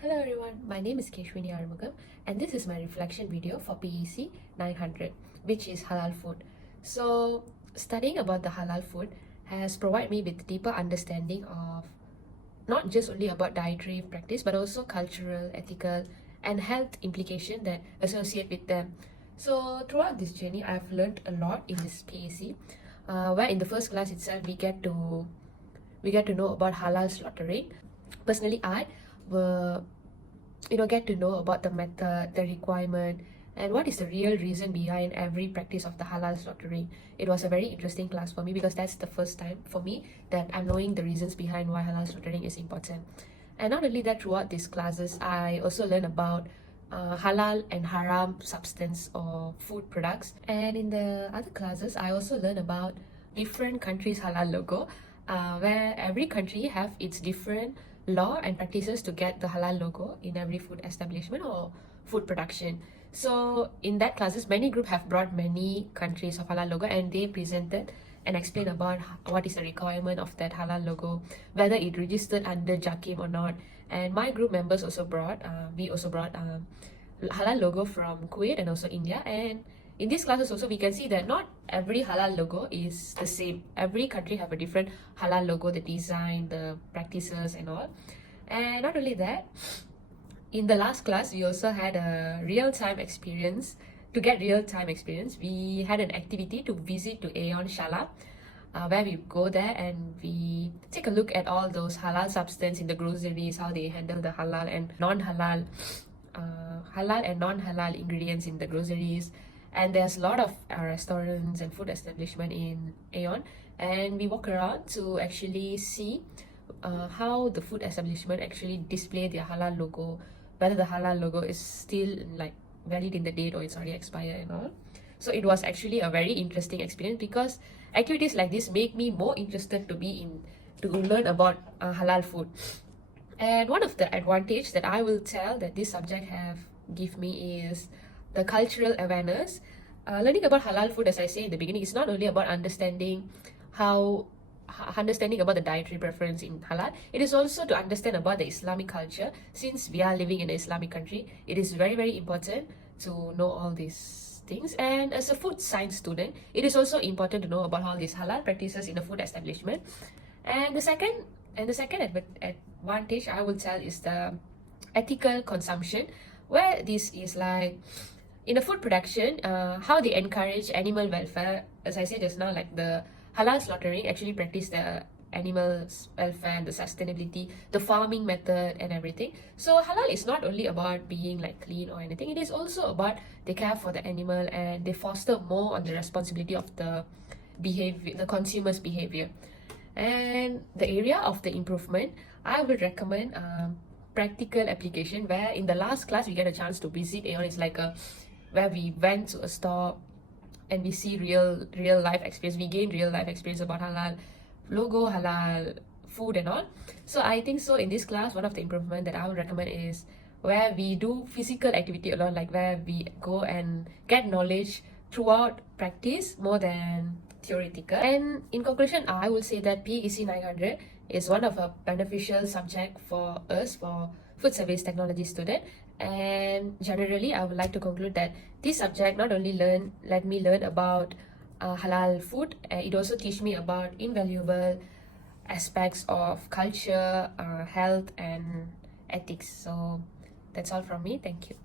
Hello everyone, my name is Keshwini Arumugam and this is my reflection video for PEC 900, which is halal food. So studying about the halal food has provided me with deeper understanding of not just only about dietary practice but also cultural, ethical and health implication that associate with them. So throughout this journey I've learned a lot in this PEC, where in the first class itself we get to know about halal slaughtering. Personally, I will get to know about the method, the requirement, and what is the real reason behind every practice of the halal slaughtering. It was a very interesting class for me because that's the first time for me that I'm knowing the reasons behind why halal slaughtering is important. And not only that, throughout these classes, I also learn about halal and haram substance or food products. And in the other classes, I also learn about different countries' halal logo, where every country have its different law and practices to get the halal logo in every food establishment or food production. So in that classes, many group have brought many countries of halal logo and they presented and explained about what is the requirement of that halal logo, whether it registered under JAKIM or not. And my group members also brought, we also brought halal logo from Kuwait and also India. And in these classes also we can see that not every halal logo is the same. Every country have a different halal logo, the design, the practices and all. And not only that, in the last class we also had a real-time experience. To get real-time experience, we had an activity to visit to Aeon Shala, where we go there and we take a look at all those halal substance in the groceries, how they handle the halal and non-halal halal and non-halal ingredients in the groceries. And there's a lot of restaurants and food establishment in Aeon, and we walk around to actually see how the food establishment actually display their halal logo, whether the halal logo is still like valid in the date or it's already expired and all. So it was actually a very interesting experience because activities like this make me more interested to learn about halal food. And one of the advantage that I will tell that this subject have give me is the cultural awareness. Learning about halal food, as I say in the beginning, is not only about understanding about the dietary preference in halal. It is also to understand about the Islamic culture. Since we are living in an Islamic country, it is very, very important to know all these things. And as a food science student, it is also important to know about all these halal practices in a food establishment. And the second advantage I will tell is the ethical consumption, where this is like in the food production, how they encourage animal welfare. As I said just now, like the halal slaughtering actually practice the animals welfare, the sustainability, the farming method and everything. So halal is not only about being like clean or anything, it is also about they care for the animal and they foster more on the responsibility of the behavior, the consumer's behavior. And the area of the improvement, I would recommend practical application, where in the last class we get a chance to visit Aeon. It's like where we went to a store and we see real life experience. We gain real life experience about halal logo, halal food and all. So I think so in this class, one of the improvement that I would recommend is where we do physical activity a lot, like where we go and get knowledge throughout practice more than theoretical. And in conclusion, I will say that PEC 900 is one of a beneficial subject for us, for food service technology student. And generally I would like to conclude that this subject not only let me learn about halal food, it also teach me about invaluable aspects of culture, health and ethics. So that's all from me. Thank you.